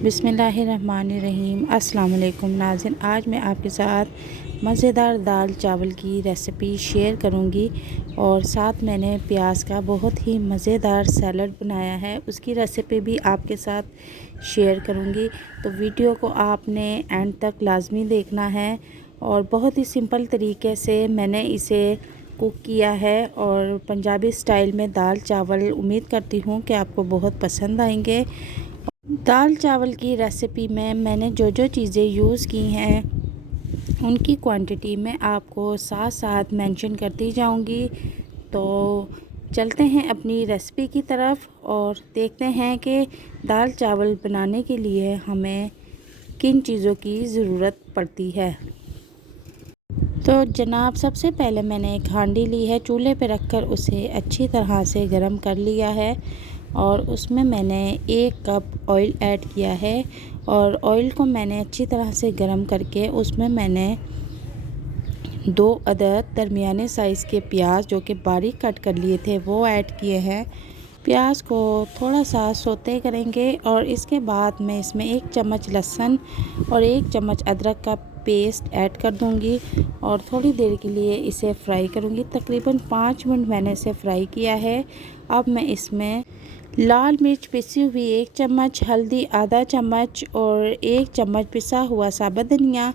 बिस्मिल्लाहिर्रहमानिर्रहीम। अस्सलाम वालेकुम नाज़रीन, आज मैं आपके साथ मज़ेदार दाल चावल की रेसिपी शेयर करूंगी और साथ मैंने प्याज का बहुत ही मज़ेदार सैलड बनाया है, उसकी रेसिपी भी आपके साथ शेयर करूंगी। तो वीडियो को आपने एंड तक लाजमी देखना है और बहुत ही सिंपल तरीके से मैंने इसे कुक किया है और पंजाबी स्टाइल में दाल चावल। उम्मीद करती हूँ कि आपको बहुत पसंद आएंगे। दाल चावल की रेसिपी में मैंने जो जो चीज़ें यूज़ की हैं उनकी क्वांटिटी मैं आपको साथ साथ मेंशन करती जाऊंगी। तो चलते हैं अपनी रेसिपी की तरफ और देखते हैं कि दाल चावल बनाने के लिए हमें किन चीज़ों की ज़रूरत पड़ती है। तो जनाब, सबसे पहले मैंने एक हांडी ली है, चूल्हे पे रखकर उसे अच्छी तरह से गर्म कर लिया है और उसमें मैंने 1 कप ऑयल ऐड किया है और ऑयल को मैंने अच्छी तरह से गर्म करके उसमें मैंने 2 अदद दरमियाने साइज़ के प्याज जो कि बारीक कट कर लिए थे वो ऐड किए हैं। प्याज को थोड़ा सा सौते करेंगे और इसके बाद मैं इसमें 1 चम्मच लहसुन और 1 चम्मच अदरक का पेस्ट ऐड कर दूंगी और थोड़ी देर के लिए इसे फ्राई करूंगी। तकरीबन 5 मिनट मैंने इसे फ्राई किया है। अब मैं इसमें लाल मिर्च पिसी हुई 1 चम्मच, हल्दी आधा चम्मच और 1 चम्मच पिसा हुआ साबुत धनिया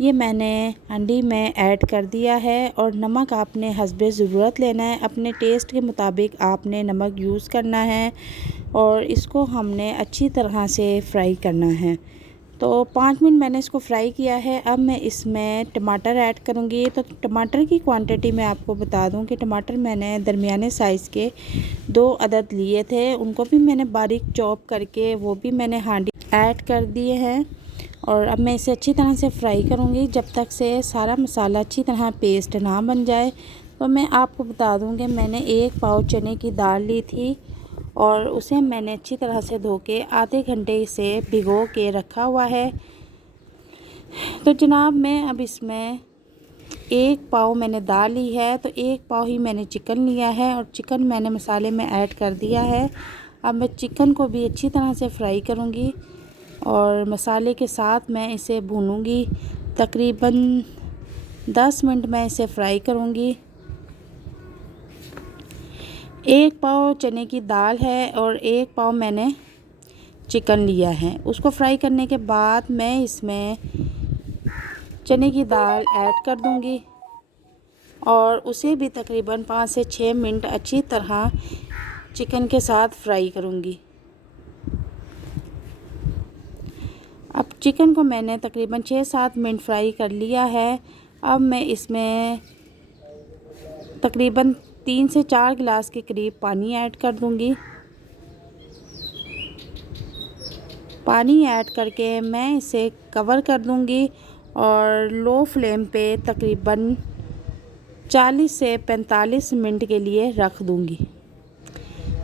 ये मैंने हांडी में ऐड कर दिया है। और नमक आपने हस्बे ज़रूरत लेना है, अपने टेस्ट के मुताबिक आपने नमक यूज़ करना है और इसको हमने अच्छी तरह से फ्राई करना है। तो 5 मिनट मैंने इसको फ्राई किया है। अब मैं इसमें टमाटर ऐड करूँगी। तो टमाटर की क्वांटिटी मैं आपको बता दूं कि टमाटर मैंने दरमियाने साइज़ के 2 अदद लिए थे, उनको भी मैंने बारीक चॉप करके वो भी मैंने हांडी ऐड कर दिए हैं। और अब मैं इसे अच्छी तरह से फ्राई करूँगी जब तक से सारा मसाला अच्छी तरह पेस्ट ना बन जाए। तो मैं आपको बता दूँ कि मैंने 1 पाव चने की दाल ली थी और उसे मैंने अच्छी तरह से धो के आधे घंटे इसे भिगो के रखा हुआ है। तो जनाब, मैं अब इसमें 1 पाव मैंने दाल ली है तो 1 पाव ही मैंने चिकन लिया है और चिकन मैंने मसाले में ऐड कर दिया है। अब मैं चिकन को भी अच्छी तरह से फ्राई करूँगी और मसाले के साथ मैं इसे भूनूँगी। तकरीबन 10 मिनट मैं इसे फ्राई करूँगी। 1 पाव चने की दाल है और 1 पाव मैंने चिकन लिया है। उसको फ्राई करने के बाद मैं इसमें चने की दाल ऐड कर दूंगी और उसे भी तकरीबन 5 से 6 मिनट अच्छी तरह चिकन के साथ फ्राई करूंगी। अब चिकन को मैंने तकरीबन 6-7 मिनट फ्राई कर लिया है। अब मैं इसमें तकरीबन 3 से 4 गिलास के करीब पानी ऐड कर दूंगी। पानी ऐड करके मैं इसे कवर कर दूंगी और लो फ्लेम पे तकरीबन 40 से 45 मिनट के लिए रख दूंगी।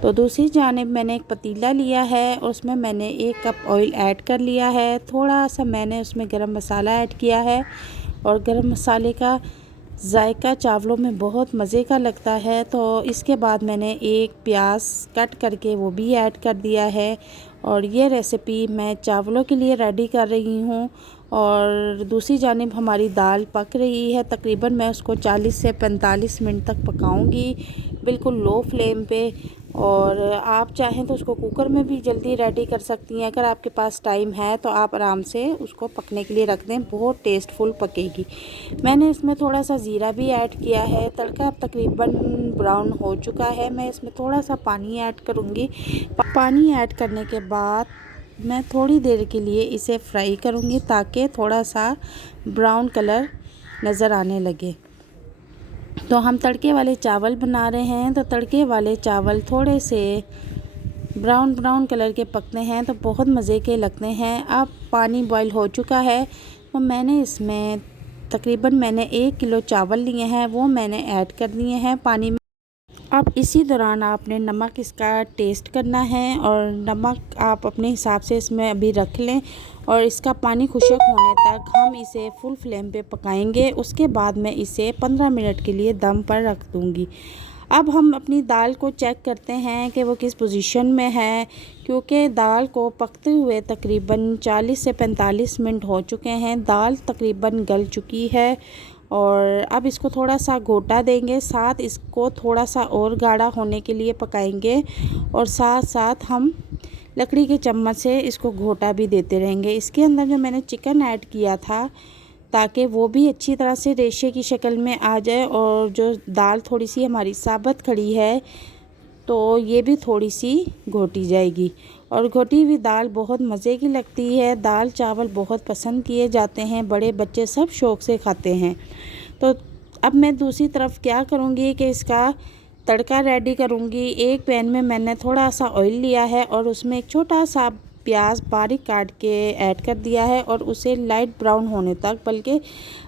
तो दूसरी जानिब मैंने एक पतीला लिया है और उसमें मैंने 1 कप ऑयल ऐड कर लिया है। थोड़ा सा मैंने उसमें गरम मसाला ऐड किया है और गरम मसाले का जायका चावलों में बहुत मज़े का लगता है। तो इसके बाद मैंने 1 प्याज कट करके वो भी ऐड कर दिया है और ये रेसिपी मैं चावलों के लिए रेडी कर रही हूँ। और दूसरी जानिब हमारी दाल पक रही है। तकरीबन मैं उसको 40 से 45 मिनट तक पकाऊंगी बिल्कुल लो फ्लेम पे। और आप चाहें तो उसको कुकर में भी जल्दी रेडी कर सकती हैं। अगर आपके पास टाइम है तो आप आराम से उसको पकने के लिए रख दें, बहुत टेस्टफुल पकेगी। मैंने इसमें थोड़ा सा ज़ीरा भी ऐड किया है। तड़का अब तकरीबन ब्राउन हो चुका है। मैं इसमें थोड़ा सा पानी ऐड करूँगी। पानी ऐड करने के बाद मैं थोड़ी देर के लिए इसे फ्राई करूँगी ताकि थोड़ा सा ब्राउन कलर नज़र आने लगे। तो हम तड़के वाले चावल बना रहे हैं, तो तड़के वाले चावल थोड़े से ब्राउन कलर के पकते हैं तो बहुत मज़े के लगते हैं। अब पानी बॉईल हो चुका है तो मैंने इसमें तकरीबन मैंने 1 किलो चावल लिए हैं वो मैंने ऐड कर दिए हैं पानी में। अब इसी दौरान आपने नमक इसका टेस्ट करना है और नमक आप अपने हिसाब से इसमें अभी रख लें और इसका पानी खुश्क होने तक हम इसे फुल फ्लेम पे पकाएंगे। उसके बाद मैं इसे 15 मिनट के लिए दम पर रख दूंगी। अब हम अपनी दाल को चेक करते हैं कि वो किस पोजीशन में है, क्योंकि दाल को पकते हुए तकरीबन 40 से 45 मिनट हो चुके हैं। दाल तकरीबन गल चुकी है और अब इसको थोड़ा सा घोटा देंगे, साथ इसको थोड़ा सा और गाढ़ा होने के लिए पकाएंगे और साथ साथ हम लकड़ी के चम्मच से इसको घोटा भी देते रहेंगे। इसके अंदर जो मैंने चिकन ऐड किया था ताकि वो भी अच्छी तरह से रेशे की शक्ल में आ जाए, और जो दाल थोड़ी सी हमारी साबुत खड़ी है तो ये भी थोड़ी सी घोटी जाएगी। और घोटी हुई दाल बहुत मज़े की लगती है। दाल चावल बहुत पसंद किए जाते हैं, बड़े बच्चे सब शौक़ से खाते हैं। तो अब मैं दूसरी तरफ क्या करूँगी कि इसका तड़का रेडी करूँगी। एक पैन में मैंने थोड़ा सा ऑयल लिया है और उसमें एक छोटा सा प्याज बारीक काट के ऐड कर दिया है और उसे लाइट ब्राउन होने तक, बल्कि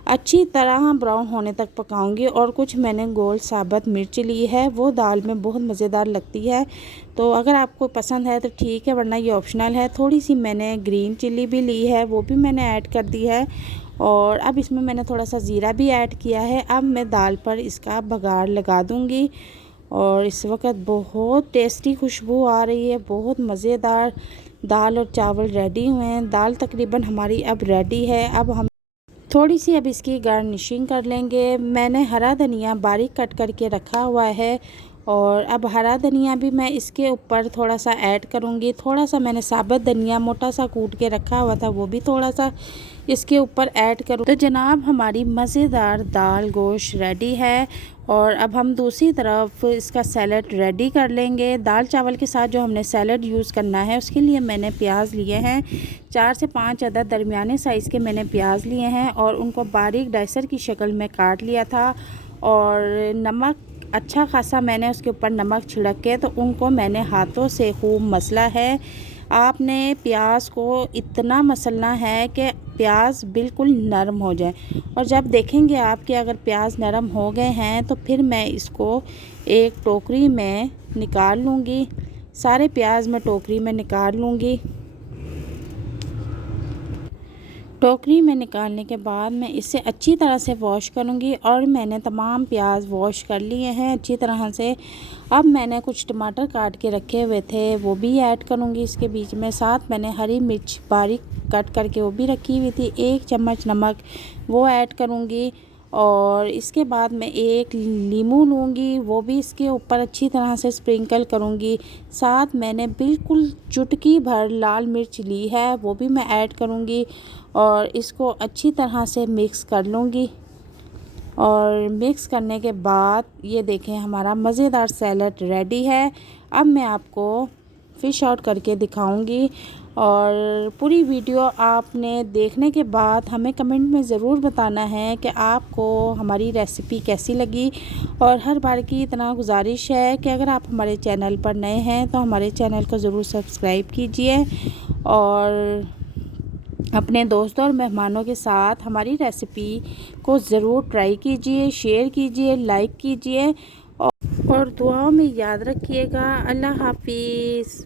अच्छी तरह ब्राउन होने तक पकाऊंगी। और कुछ मैंने गोल साबुत मिर्च ली है, वो दाल में बहुत मज़ेदार लगती है। तो अगर आपको पसंद है तो ठीक है, वरना ये ऑप्शनल है। थोड़ी सी मैंने ग्रीन चिल्ली भी ली है, वो भी मैंने ऐड कर दी है। और अब इसमें मैंने थोड़ा सा ज़ीरा भी ऐड किया है। अब मैं दाल पर इसका बघार लगा दूँगी और इस वक्त बहुत टेस्टी खुशबू आ रही है, बहुत मज़ेदार दाल और चावल रेडी हुए हैं। दाल तकरीबन हमारी अब रेडी है। अब हम थोड़ी सी अब इसकी गार्निशिंग कर लेंगे। मैंने हरा धनिया बारीक कट करके रखा हुआ है और अब हरा धनिया भी मैं इसके ऊपर थोड़ा सा ऐड करूँगी। थोड़ा सा मैंने साबुत धनिया मोटा सा कूट के रखा हुआ था, वो भी थोड़ा सा इसके ऊपर ऐड करूँ। तो जनाब हमारी मज़ेदार दाल गोश्त रेडी है। और अब हम दूसरी तरफ इसका सैलड रेडी कर लेंगे। दाल चावल के साथ जो हमने सैलड यूज़ करना है उसके लिए मैंने प्याज लिए हैं, 4 से 5 अदद दरमियाने साइज़ के मैंने प्याज लिए हैं और उनको बारीक डाइसर की शक्ल में काट लिया था। और नमक अच्छा खासा मैंने उसके ऊपर नमक छिड़क के तो उनको मैंने हाथों से खूब मसला है। आपने प्याज को इतना मसलना है कि प्याज बिल्कुल नरम हो जाए। और जब देखेंगे आप कि अगर प्याज नरम हो गए हैं तो फिर मैं इसको एक टोकरी में निकाल लूँगी। सारे प्याज मैं टोकरी में निकाल लूँगी। टोकरी में निकालने के बाद मैं इसे अच्छी तरह से वॉश करूँगी और मैंने तमाम प्याज वॉश कर लिए हैं अच्छी तरह से। अब मैंने कुछ टमाटर काट के रखे हुए थे, वो भी ऐड करूँगी इसके बीच में। साथ मैंने हरी मिर्च बारीक कट करके वो भी रखी हुई थी, 1 चम्मच नमक वो ऐड करूँगी। और इसके बाद मैं एक नींबू लूँगी, वो भी इसके ऊपर अच्छी तरह से स्प्रिंकल करूँगी। साथ मैंने बिल्कुल चुटकी भर लाल मिर्च ली है, वो भी मैं ऐड करूँगी और इसको अच्छी तरह से मिक्स कर लूँगी। और मिक्स करने के बाद ये देखें हमारा मज़ेदार सैलड रेडी है। अब मैं आपको फ़िश आउट करके दिखाऊंगी और पूरी वीडियो आपने देखने के बाद हमें कमेंट में ज़रूर बताना है कि आपको हमारी रेसिपी कैसी लगी। और हर बार की इतना गुजारिश है कि अगर आप हमारे चैनल पर नए हैं तो हमारे चैनल को ज़रूर सब्सक्राइब कीजिए और अपने दोस्तों और मेहमानों के साथ हमारी रेसिपी को ज़रूर ट्राई कीजिए, शेयर कीजिए, लाइक कीजिए और दुआओं में याद रखिएगा। अल्लाह हाफिज़।